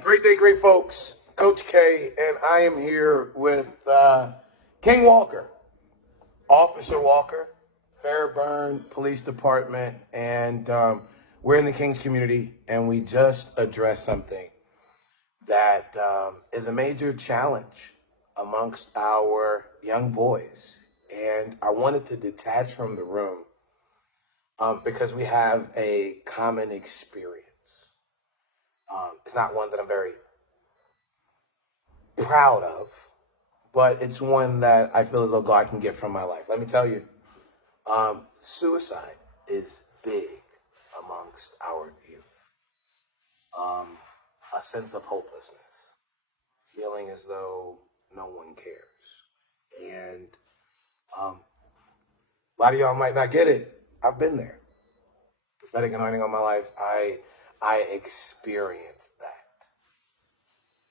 Great day, great folks. Coach K, and I am here with King Walker, Officer Walker, Fairburn Police Department, and we're in the Kings community, and we just addressed something that is a major challenge amongst our young boys. And I wanted to detach from the room because we have a common experience. It's not one that I'm very proud of, but it's one that I feel as though God can get from my life. Let me tell you, suicide is big amongst our youth. A sense of hopelessness, feeling as though no one cares. And a lot of y'all might not get it. I've been there. Prophetic anointing on my life, I experienced that.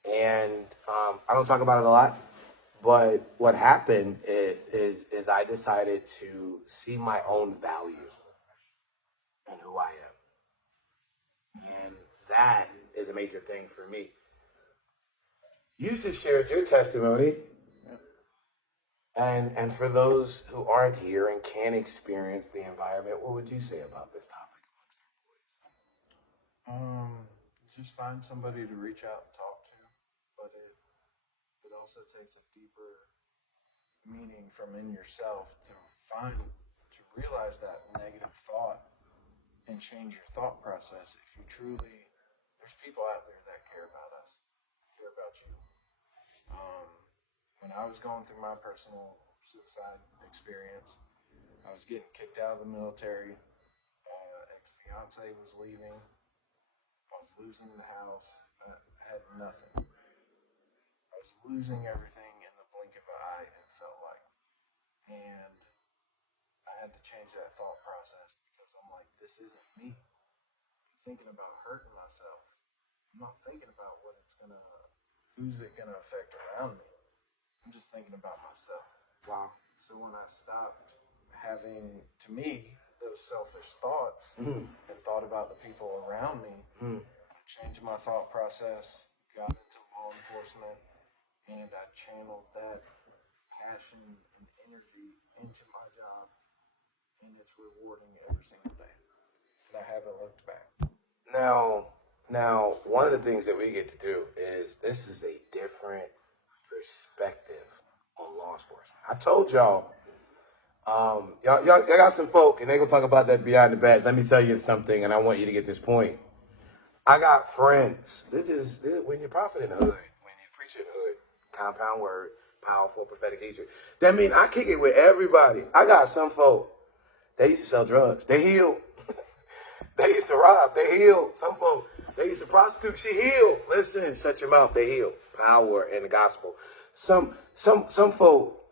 And I don't talk about it a lot, but what happened is I decided to see my own value in who I am. And that is a major thing for me. You just shared your testimony. And for those who aren't here and can't experience the environment, what would you say about this topic amongst our boys? Just find somebody to reach out and talk to, but it also takes a deeper meaning from in yourself to realize that negative thought and change your thought process. If you truly, there's people out there that care about us, care about you. When I was going through my personal suicide experience, I was getting kicked out of the military. Ex-fiance was leaving. I was losing the house. I had nothing. I was losing everything in the blink of an eye, it felt like. And I had to change that thought process because I'm like, this isn't me. I'm thinking about hurting myself. I'm not thinking about who's it gonna affect around me. I'm just thinking about myself. Wow. So when I stopped having, to me, those selfish thoughts and thought about the people around me, I changed my thought process, got into law enforcement, and I channeled that passion and energy into my job, and it's rewarding every single day. And I haven't looked back. Now, one of the things that we get to do is this is a different perspective on law enforcement. I told y'all, y'all got some folk, and they gonna talk about that behind the badge. Let me tell you something, and I want you to get this point. I got friends. When you're prophet in the hood, when you preach in the hood, compound word, powerful prophetic teacher. That mean I kick it with everybody. I got some folk. They used to sell drugs. They healed. They used to rob. They healed. Some folk. They used to prostitute. She healed. Listen, shut your mouth. They healed. Power in the gospel. Some folk.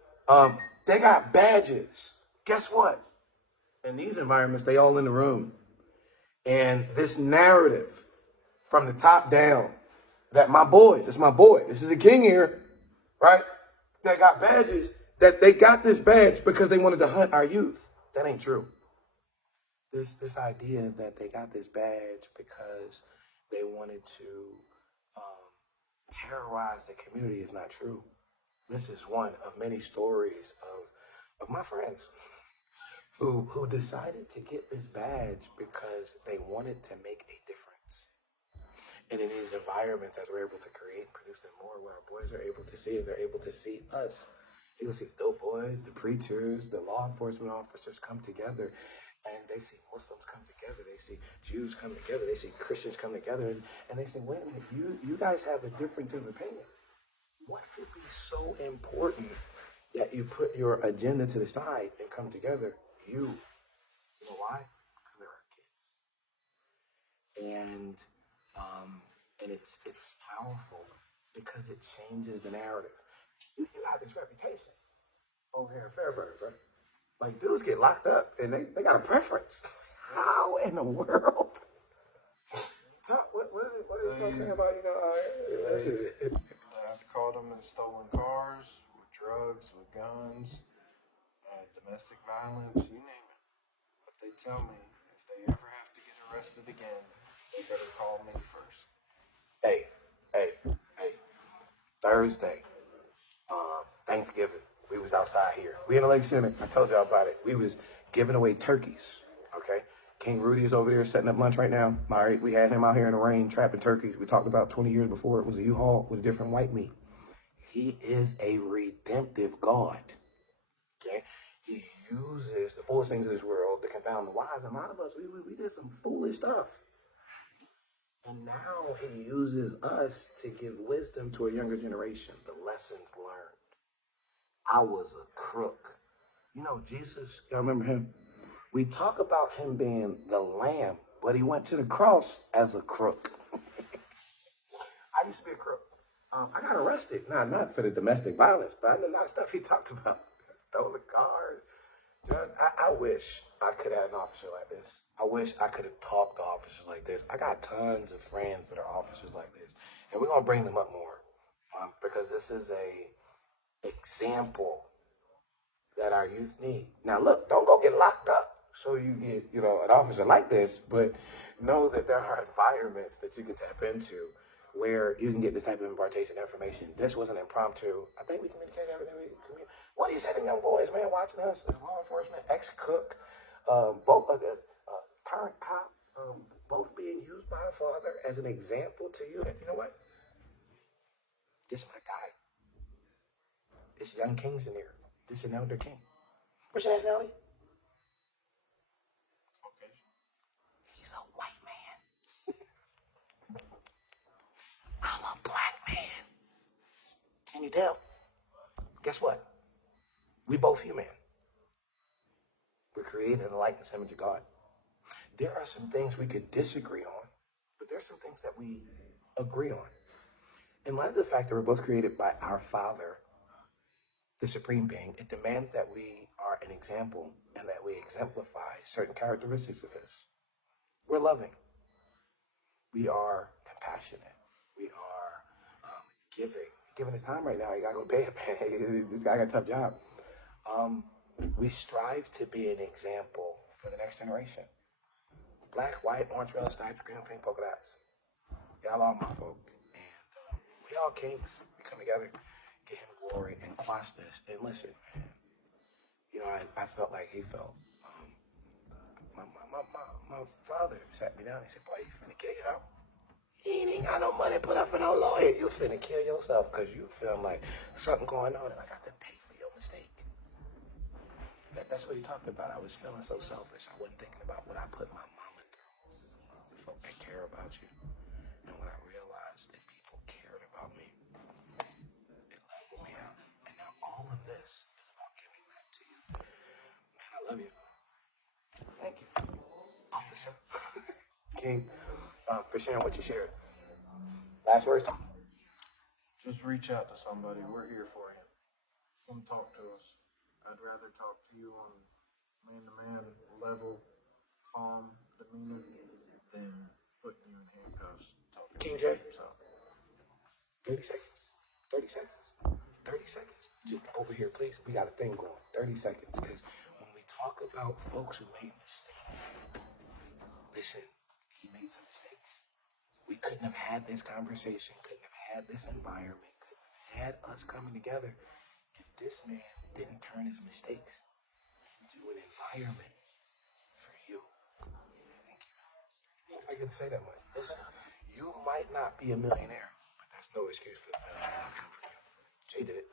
They got badges. Guess what? In these environments, they all in the room. And this narrative from the top down that my boys, it's my boy, this is a king here, right? They got badges, that they got this badge because they wanted to hunt our youth. That ain't true. This idea that they got this badge because they wanted to terrorize the community is not true. This is one of many stories of my friends who decided to get this badge because they wanted to make a difference. And in these environments, as we're able to create and produce them more, what our boys are able to see is they're able to see us. You can see the dope boys, the preachers, the law enforcement officers come together, and they see Muslims come together. They see Jews come together. They see Christians come together, and they say, wait a minute, you guys have a difference of opinion. What could be so important that you put your agenda to the side and come together? You know why? Because they're our kids. And it's powerful because it changes the narrative. You have this reputation over here in Fairburn, right? Like, dudes get locked up and they got a preference. How in the world? What are you folks saying about, this is it. I've caught them in stolen cars, with drugs, with guns, domestic violence, you name it. But they tell me if they ever have to get arrested again, they better call me first. Hey, Thursday, Thanksgiving. We was outside here. We in the Lake Center. I told y'all about it. We was giving away turkeys. Okay. King Rudy is over there setting up lunch right now. All right. We had him out here in the rain trapping turkeys. We talked about 20 years before it was a U-Haul with a different white meat. He is a redemptive God. Okay. He uses the foolish things of this world to confound the wise. And a lot of us, we did some foolish stuff. And now he uses us to give wisdom to a younger generation, the lessons learned. I was a crook. You know, Jesus, y'all remember him? We talk about him being the lamb, but he went to the cross as a crook. I used to be a crook. I got arrested. Not for the domestic violence, but I know a lot of stuff he talked about. Stolen cars. I wish I could have an officer like this. I wish I could have talked to officers like this. I got tons of friends that are officers like this, and we're gonna bring them up more because this is a example that our youth need. Now, look, don't go get locked up so you get an officer like this, but know that there are environments that you can tap into where you can get this type of impartation information. This was an impromptu. I think we communicated everything we communicated. What are you saying, young boys, man, watching us as law enforcement, ex-cook, both of the current cop, both being used by a father as an example to you. And you know what? This is my guy. This young king's in here. This is an elder king. What's your nationality? Okay. He's a white man. I'm a black man. Can you tell? Guess what? We both human. We're created in the likeness and image of God. There are some things we could disagree on, but there's some things that we agree on. In light of the fact that we're both created by our Father, the Supreme Being, it demands that we are an example and that we exemplify certain characteristics of His. We're loving. We are compassionate. We are giving. Giving his time right now. You gotta go pay it. This guy got a tough job. We strive to be an example for the next generation. Black, white, orange, yellow, stripes, green, pink, polka dots. Y'all all my folk. And we all kings. We come together, give him glory, and quash this. And listen, man, I felt like he felt. My father sat me down and said, boy, you finna kill yourself. You ain't got no money put up for no lawyer. You finna kill yourself because you feel like something going on and I got to pay for your mistake. That's what he talked about. I was feeling so selfish. I wasn't thinking about what I put my mama through. The folk that care about you. And when I realized that people cared about me, it leveled me out. And now all of this is about giving that to you. Man, I love you. Thank you. Officer. King, for sharing what you shared. Last words? Just reach out to somebody. We're here for you. Come talk to us. I'd rather talk to you on man-to-man level, calm demeanor, than putting you in handcuffs. King J. 30 seconds. 30 seconds. 30 seconds. Just over here, please. We got a thing going. 30 seconds. Because when we talk about folks who made mistakes, listen, he made some mistakes. We couldn't have had this conversation, couldn't have had this environment, couldn't have had us coming together if this man didn't turn his mistakes into an environment for you. Thank you. I get to say that much. Listen, you might not be a millionaire, but that's no excuse for the millionaire not come from you. Jay did it.